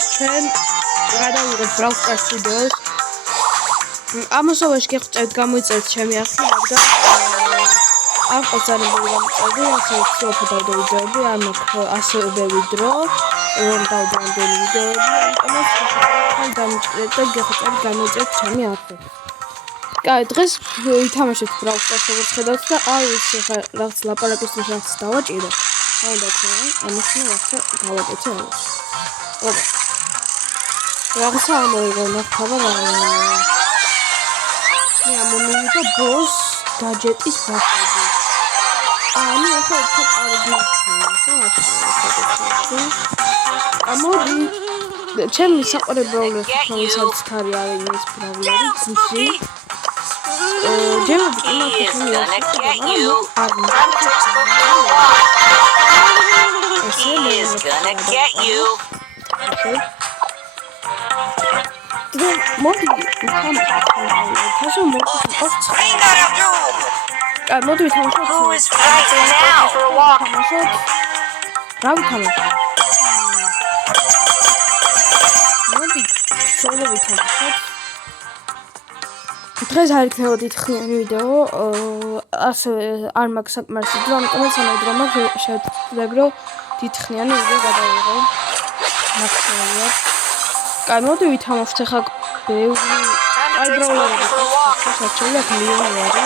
დღეს ჩვენ გადავიღებთ Brawl Stars ვიდეოს. ამასობაში გეხვეწებთ გამოიწერეთ ჩემი არქივი, რადგან არ ყავს ძალიან ბევრი გამოწერდი, ასე ვცდილობ დავდო ვიდეოები, არ მაქვს ასე ბევრი დრო, რომ დავდო ამდენი ვიდეოები, ამიტომაც დამჭირეთ და გეხვეწებთ გამოიწერეთ ჩემი არქივი. კაი, დღეს ვითამაშეთ Brawl Stars როგორც ხედავთ და არ ვიცი ხა რაღაც ლაპარაკის დროს რაღაც დავაჭირო. უნდა თქვა, ამასთან რაღაცა გავაკეთე ამას. ოპა. რაღაცა ამოიღო ნახტაბა მე ამომივიდა ბოს გაჯეტის ბახები. ანუ ახლა უფრო კარგი ამოდი ჩემი საყვარელი ბრაულერი ხმასაც ქარი არის ეს ბრაულერი ძუსი ჯეროდი მოდი დღეს არ იქნება დიდხნიანი ვიდეო, ასევე არ მაქვს საკმარისი დრო, ამიტომაც ამავდროულად მაქვს შევძლებრო დიდხნიანი ვიდეო გადავიღო მაქსიმალურად. კაი, მოდი ვითამაშოთ ახლა ბევრი აი ბრაულერები საჩელი აქ მილიონერი.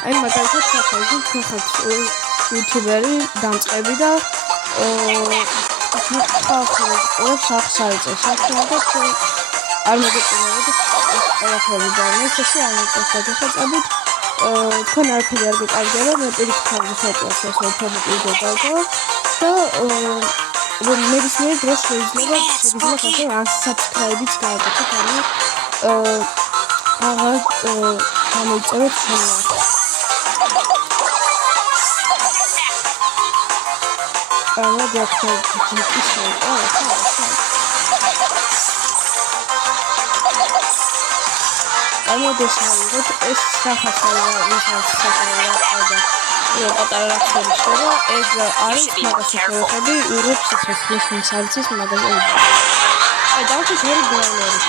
აი მაგალითად საფაიზი ხალხ იუთუბერი დამწყები და ხალხს ახსაიწყებს ახლა არ მოგეწონებოდა ყველაფერი და ეს არ მოწესდა ხაწებით თქვენ არაფერი არ გეკარგება მე პირიქით ვისაუბრებ ეს ვიფრთხილებ და რომ ნებისმიერ დროს შეიძლება ასე unsubscribe-იც გააკეთოთ ანუ აღარ გამოიწეროთ ხოლმე ამა დაქცევით ამოდესავით ეს სახასაა ვისაც საქმეა და პატარა რახები შევა ეს არის მაგას შევხედი ურებს სიცოცხლის მსარცის მაგაზინი აი დავჭირ ორი ბრაულერი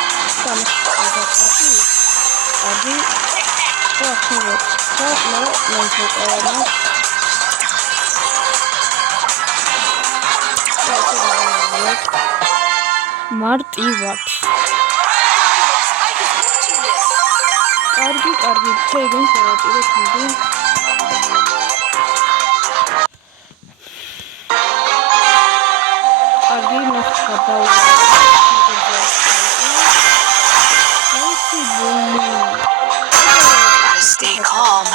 დამსახურებული არის ახლა მარტივად კარგი შეიძლება დავაჭიროთ მოდი კარგი ნახტა Stay calm.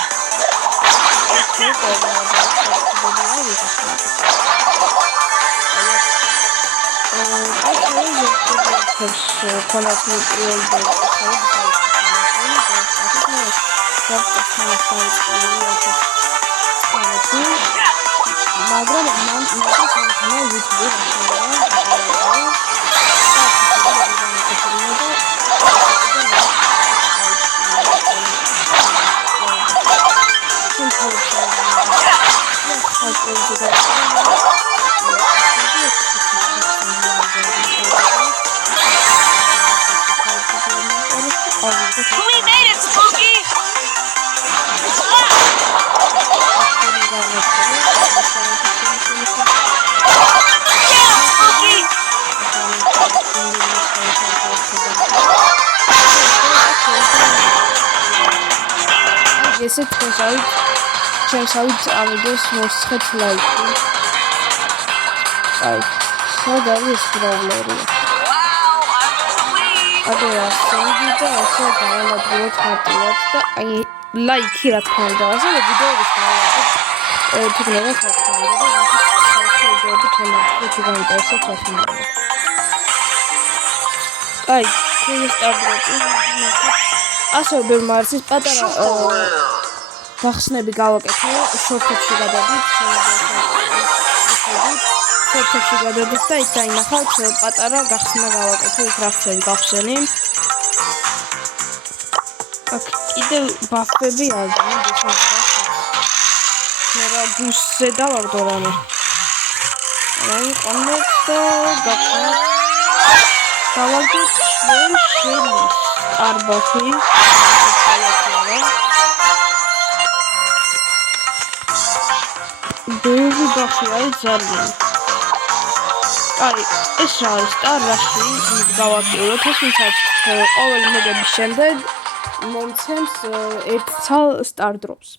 We made it, Spooky! ესე თქვენსავით ჩემსავით ავიდეოს მოსცეთ ლაიქი. აი, სად არის ეს ბრაულერი? აგერა სენდი და ასე გავანადგუროთ ხარტიად და აი ლაიქი რა თქმა უნდა, ასე ვიდეოების გავაკეთებ. თუნდაც რა თქმა უნდა, ვიდეოები ჩემს გაინტერესებს რა თქმა უნდა. აი, ეს სტარტი ასე ვერ მარცის პატარა გახსნები გავაკეთე, შორტებში გადადით, ერთებში გადადის და იქ დაინახავთ პატარა გახსნა გავაკეთე იქ რაღაცები გავხსენი. აქ კიდევ ბაფები არ დაიწყოს. მე რა გუსზე დავაგდო რამე. აი კონექტო გახსნა. დავაგდოთ ჩვენ შელის არბაფი. ბევრი ბახი არის ძალიან. აი, ეს რა არის სტარაში გავაკეთოთ, თუმცა ყოველი მოგების შემდეგ მომცემს ერთ ცალ სტარ დროპს.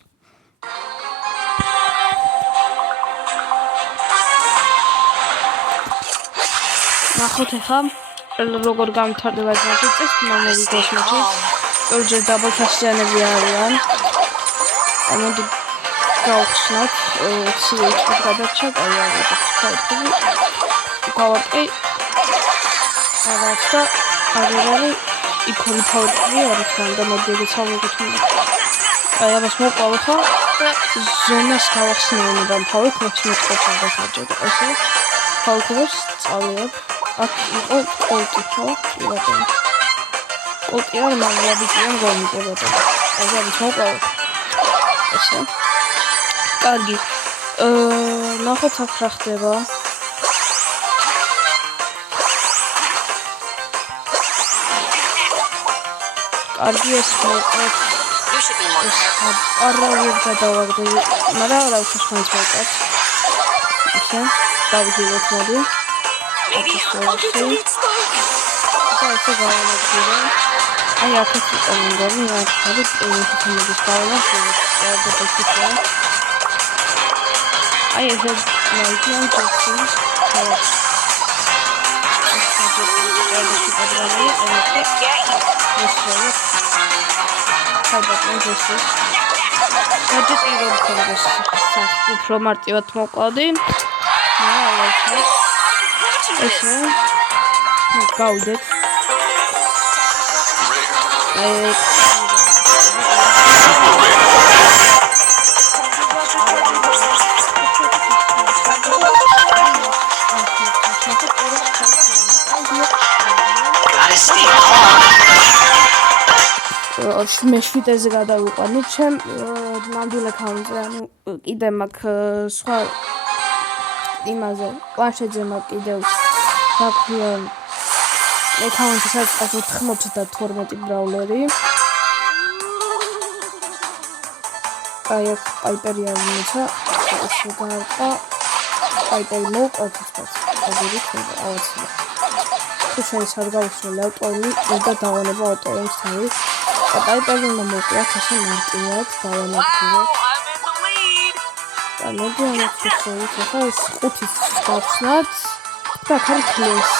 ნახოთ ახლა როგორ გამთარდება ეს წესი, მომიგოს მოდი. ორჯერ დაბალფასიანები არიან. ამოდი გავხსნათ CH გადაჭა აიარო ხალხი გავაკე არაცა აგერალი იქონი თავი არის რანდომად ცალმოგეთმი აი ამას მოკვალ ხო და ზონას გავახსნევ და თავი ხოჩმეთყობა დაჭერდა ესე ხალხებს წავიებ აქ იყო კოლტი ხო ირაკი კოლტი არ მაგალითია გამიგება და აი ამას მოკვალ ესე კარგი. ნახოთ აქ რა ხდება. კარგი ეს მოყავთ. არავინ გადავაგდე. მაგრამ რა ვიცი ხანს მოყავთ. ისე დავიძინოთ მოდი. ესე გავანადგურე. აი აქეთ წამონდები, აქ არის პრინციპის გავლა, და I have no idea what to do. მე შვიდეზე გადავიყვანე ჩემ ნამდვილ აკაუნტზე, ანუ კიდე მაქვს სხვა იმაზე, პლანშეტზე მაქვს კიდევ საქმე აკაუნტი სადაც 92 ბრაულერი. აი აქ პაიპერი ამოცა, ესე გარყა პაიპერი მოვყვეთ აგერი ხდება თუ შეიძლება გავუსრულე ავტოიმი და დავანება ავტოიმის თავი. პაიპერი მომოკლათ ასე მარტივად დავანადგუროთ. და მოდი ამოხსნით ახლა ეს ყუთის გავხსნათ და ქართლის.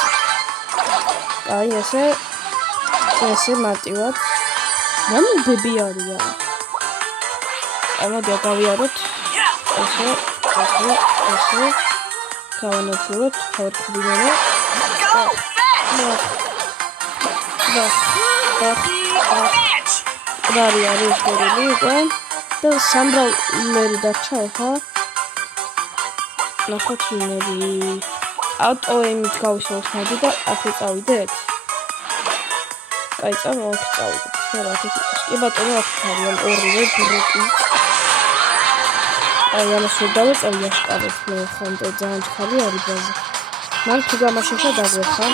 აი ესე მარტივად. ნამდვილი არიან. ამოდი გავიაროთ. ესე გავანადგუროთ ქართლინო. Dari არის გორილი უკვე და სამბრაულერი დარჩა ახლა ნახოთ ვინები ავტოემით გავისვათ მოდი და ასე წავიდეთ აი წავიდეთ რა თქმა უნდა კი ბატონო აქ არიან ორივე ბროკი აი ამას შევდავეწევი აშკარად მე ხანდე ძალიან ჩქარი არის ბაზა მან თუ გამაშეშა დაგვეხა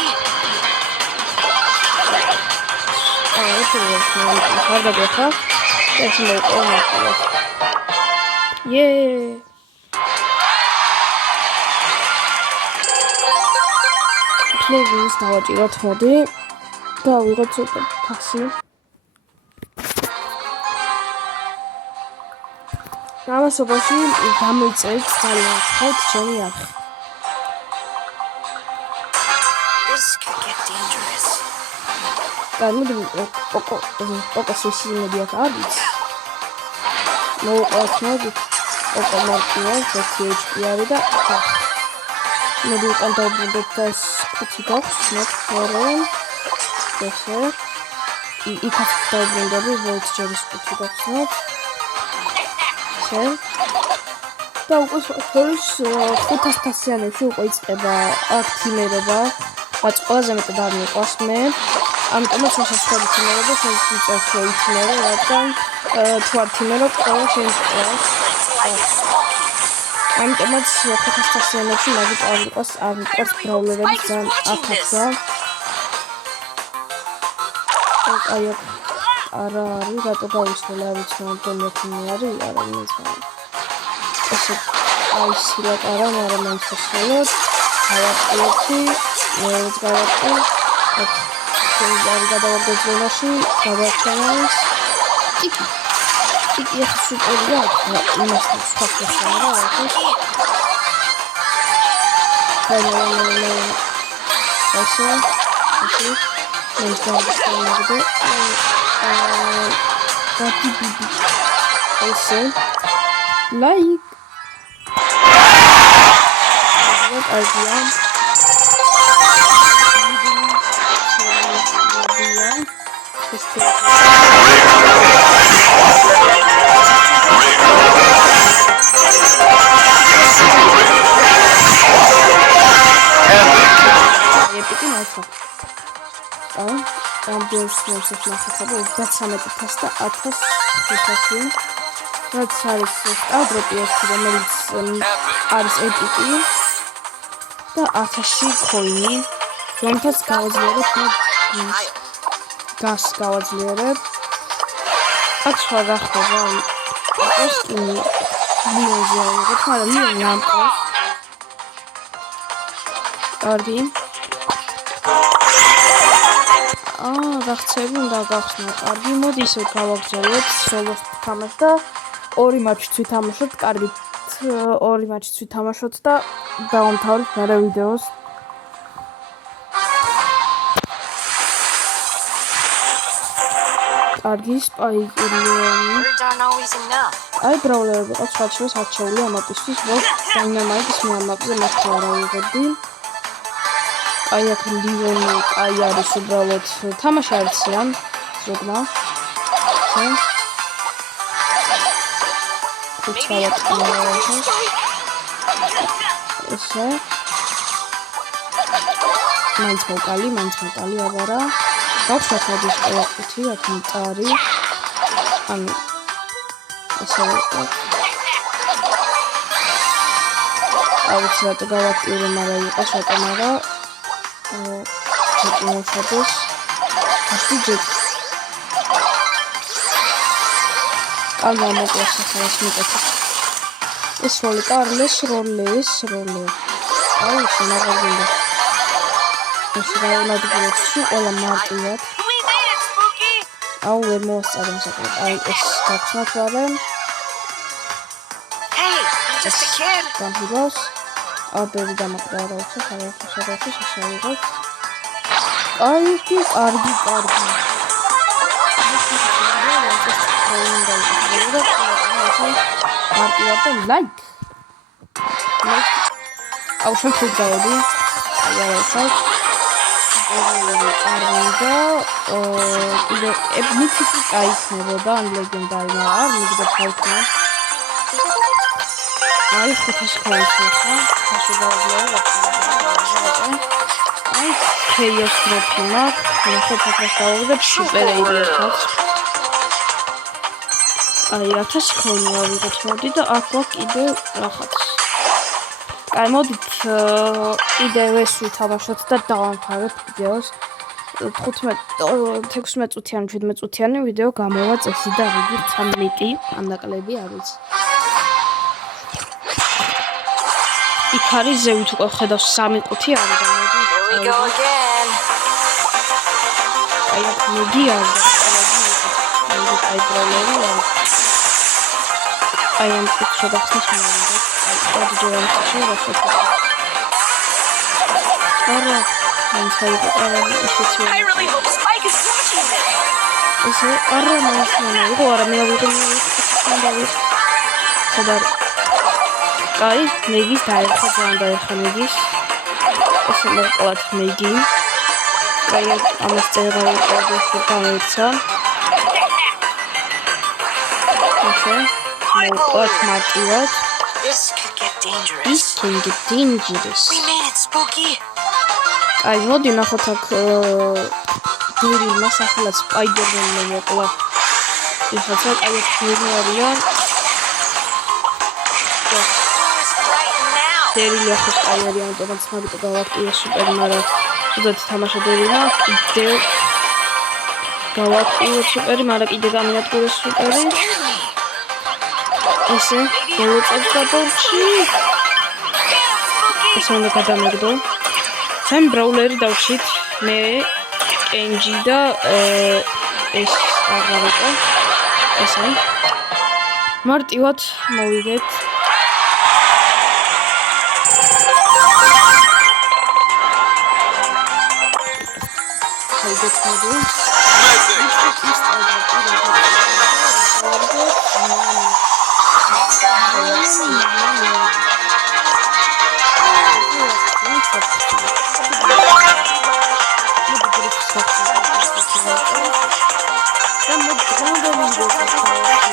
Harda gota. Es muy cómodo. Yeah. Please დავაჭიროთ მოდი. დავიღოთ ცოტა ფასი. გამოსობაში გამოიწერეთ ძალიან ხოთ ჩემი არხი. This could get dangerous. Modu poco media cards. No modu poco martino che chiarida. Modu canto das cuticos, not foreign. Questo I cazzo bundabi volt через cuticos not. Se და უკვე ფაქტორის 500-იანებში უკვე იწყება აქტიმერობა, რაც ყველაზე მეტად არ მიყვარს მე. ამიტომაც შესაძლოა თიმერობა შეიძლება ითიმერო, რადგან თუ არ თიმერობ, ყველა შეიმწყვრას. ამიტომაც 500-იანებში მაგით არ მიყვარს ბრაულერების ძალიან აფასა. აი არა არის, რატო გავისროლა, არ ვიცი, რამდენი ოქინი არის, არა მეცადა. ესე აი სილაკარა, მაგრამ მაინც ვსვლოთ. გავაკეთე, მეც გავაკეთე. შეიძლება გადავაგდო ზონაში, გადავჩანოს. ტიკი ახლა სუპერია, იმას სხვა ფასაა რა, ხო? ესე ეს გავაკეთე. ესე like Ardian რაც არის სტადროპი ერთი, რომელიც არის ეტიკი და 1000 ქოინი, რომელთაც გავაძლიერებ გას გავაძლიერებ. აქ სხვა რა ხდება? კოსტუმი მილიონზე აღიღოთ, მაგრამ მილიონი არ მყავს. კარგი. რაღაცები უნდა გავხსნათ. კარგი, მოდი ისე გავაგზავნოთ სოლოს თამაშს და 2 მატჩს ვითამაშოთ, კარგით 2 მატჩს ვითამაშოთ და დავამთავროთ მერე ვიდეოს. კარგი, სპაიკერიანი. აი ბრაულერები ყავს საჩვენს არჩეული ამაპისთვის, რომ დაინამაიტის მეამაპზე მართლა არ ავიღებდი. აი აქ ლიონი, აი არის უბრალოდ თამაში არციან, ზოგმა. უცალად ესე მაინც მოკალი აბარა გავხსნათ მოდის ყველა ყუთი აქ მწარი ანუ ესე აუცილებლად რატო გავაქტიურე, მაგრამ იყოს რატომ არა ჩეკინოშდეს ასე ჯეთ Alla mo posso fare smitati. Es role Carles role. Ai sono guardando. Es rauna di su o la martiat. We made it, Spooky. Au le mostrar secret. Ai es not problem. Hey, I'm just a kid. Tranquilos. Aberi da makdara olsa sarayı. Ai ki argi. Martiata like. Au schon gut gaudi. Ja, das ებნიფიკი კაიცნებოდა ან ლეგენდარი არ მიგდა ფაიქნა აი 500 ქოინს ხა შეგვიძლია აი ქეიოს დროპი მაქვს ნახოთ ახლა დავუღებ სუპერ ეიდერსაც აი 1000 ქოინი ავიღოთ მოდი და აქ გვაქვს კიდე რაღაც აი მოდით კიდევ ეს ვითამაშოთ და დავამთავრებთ ვიდეოს 16 წუთიანი 17 წუთიანი ვიდეო გამოვა წესი და რიგით 3 ლიკი ანაკლები არის იქ არის ზევით უკვე ხედავს 3 ყუთი არის და მოდი Here we go again. აი აქ მიდი არის აი პრობლემა აი ამ შეგახსნის მომენტი აი ჯერა შეიძლება არა I really hope Spike is watching this. Ese arra mansana ora me avete sadar kai megis daerxa daerxa megis ese moqlat megi kai amas წერა ყოდეს გამოიცა ესე მოყოთ მარტივად This could get dangerous. This can get dangerous. We made it, Spooky. აი, მოდი ნახოთ აქ დერილმა სახელად სპაიდერმენმა მოკლა. ეხლა აი აქ დერილი არიან. დერილი ახლა აი არიან, თუმცა მაგიტო გავაქტია სუპერი, მაგრამ უბრალოდ თამაშა დერილა. კიდე გავაქტია სუპერი, მაგრამ კიდე გამიადგურე სუპერი. ესე, ბოლოწებს გადავში. ესე უნდა გადამეგდო. Sam Brawler დავშით მე კენჯი და ეს აღარ იყო ესე მარტივად მოვიგეთ ხაიდეთ მოდი Там мы